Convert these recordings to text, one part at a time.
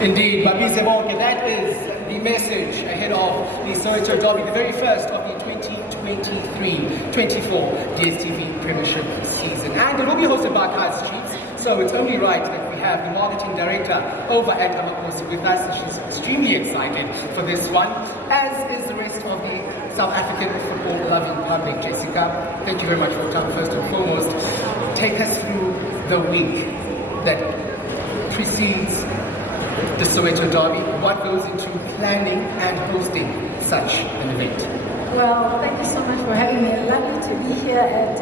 Indeed, Babise Bonke, that is the message ahead of the Soweto Derby, the very first of the 2023-24 DStv Premiership season. And it will be hosted by Kaizer Chiefs, so it's only right that we have the marketing director over at Amakosi with us. She's extremely excited for this one, as is the rest of the South African football-loving public. Jessica, thank you very much for your time. First and foremost, take us through the week that precedes the Soweto Derby. What goes into planning and hosting such an event? Well, thank you so much for having me. Lovely to be here at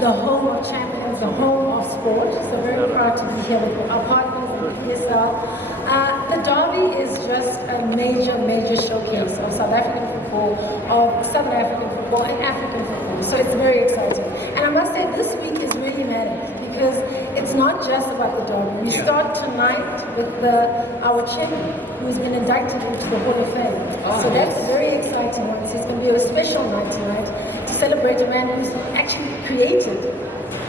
the home of champions, the home of sport. So very proud to be here with our partners and PSL. The Derby is just a major showcase of South African football, of Southern African football and African football. So it's very exciting. And I must say this week is really manic because it's not just about the Derby. We start tonight with our chairman, who's been inducted into the Hall of Fame. So that's very exciting. So it's going to be a special night tonight to celebrate a man who's actually created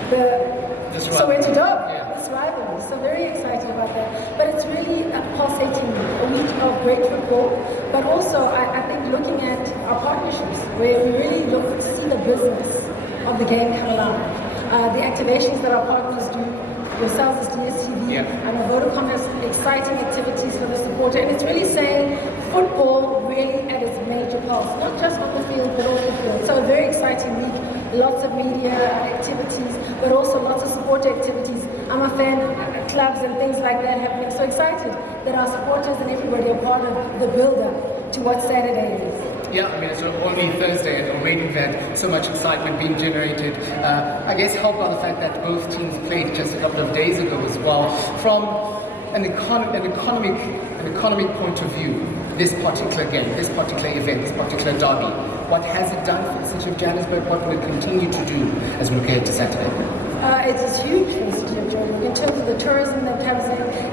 the Soweto Derby, this rivalry. So very excited about that. But it's really a pulsating week, a week of great football. But also, I think looking at our partnerships, where we really look to see the business of the game come alive. The activations that our partners do, yourselves as DStv, and Vodacom has exciting activities for the supporter, and it's really saying football really at its major pulse, not just on the field but off the field. So a very exciting week, lots of media activities, but also lots of supporter activities. I'm a fan of clubs and things like that happening. So excited that our supporters and everybody are part of the build-up to what Saturday is. Yeah, I mean, it's only Thursday and already we've had so much excitement being generated. I guess helped by the fact that both teams played just a couple of days ago as well. From an economic point of view, this particular game, this particular event, this particular derby, what has it done for the city of Johannesburg? What will it continue to do as we look ahead to Saturday? It is huge for the city of Johannesburg in terms of the tourism that comes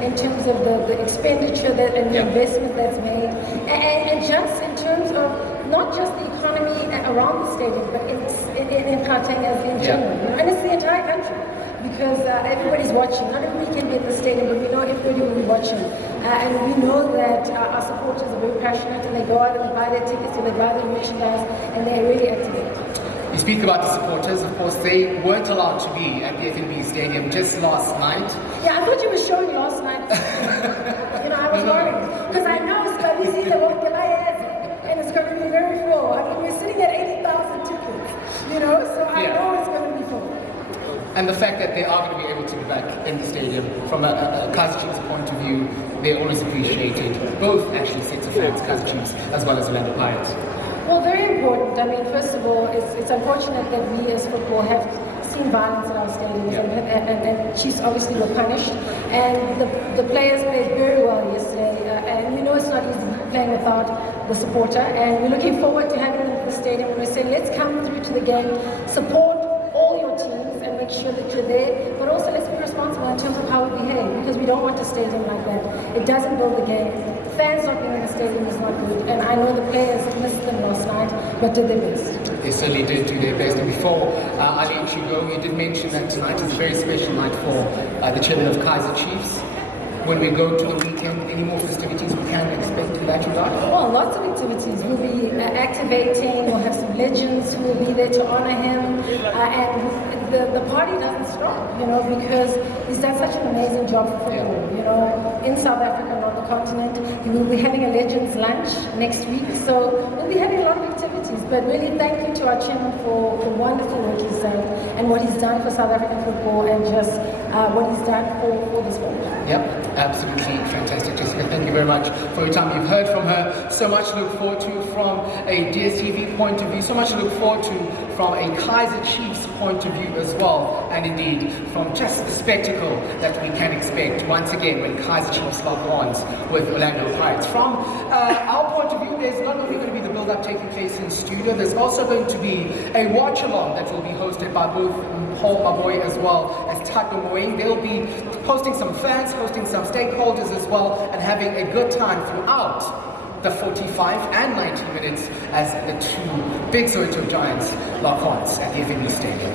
in terms of the expenditure and the investment that's made, and just in terms of not just the economy around the stadium, but in Gauteng as in general, and it's the entire country, because everybody's watching. Not everybody can be at the stadium, but we know everybody will be watching, and we know that our supporters are very passionate, and they go out and they buy their tickets, and they buy their merchandise, and they really activate. You speak about the supporters. Of course, they weren't allowed to be at the FNB Stadium just last night. Yeah, I thought you were showing last night. I was worried because I know it's going to be and it's going to be very full. I mean, we're sitting at 80,000 tickets, so I know it's going to be full. And the fact that they are going to be able to be back in the stadium, from a Kaizer Chiefs point of view, they're always appreciated. Both actually sets of fans, Kaizer Chiefs as well as Orlando Pirates. Well, very important. I mean, first of all, it's unfortunate that we as football have seen violence in our stadiums, and Chiefs obviously were punished, and the players played very well yesterday, and we know it's not easy playing without the supporter, and we're looking forward to having them at the stadium, and we say let's come through to the game, support all your teams and make sure that you're there, but also let's be responsible in terms of how we behave, because we don't want a stadium like that. It doesn't build the game. Fans not being in the stadium is not good, and I know the players missed them last night, but did their best. They certainly did do their best. And before I let you go, you did mention that tonight is a very special night for the chairman of Kaizer Chiefs. When we go to the weekend, any more festivities we can expect in that regard? Well, lots of activities. We'll be activating, we'll have some legends who will be there to honor him, and the party doesn't stop, because he's done such an amazing job for football, in South Africa and on the continent. We'll be having a Legends lunch next week, so we'll be having a lot of activities, but really thank you to our chairman for the wonderful work he's done and what he's done for South African football and just what he's done for the sport. Yep, absolutely fantastic, Jessica. Thank you very much for your time. You've heard from her. So much to look forward to from a DStv point of view. So much to look forward to from a Kaizer Chiefs point of view as well. And indeed, from just the spectacle that we can expect once again when Kaizer Chiefs lock horns with Orlando Pirates. From our point of view, there's not only going to be the build-up taking place in studio, there's also going to be a watch-along that will be hosted by both Paul Maboy as well as Tato Moeng. They'll be hosting some fans, hosting some stakeholders as well, and having a good time throughout the 45 and 90 minutes as the two big Soweto Giants lock horns at the FNB Stadium.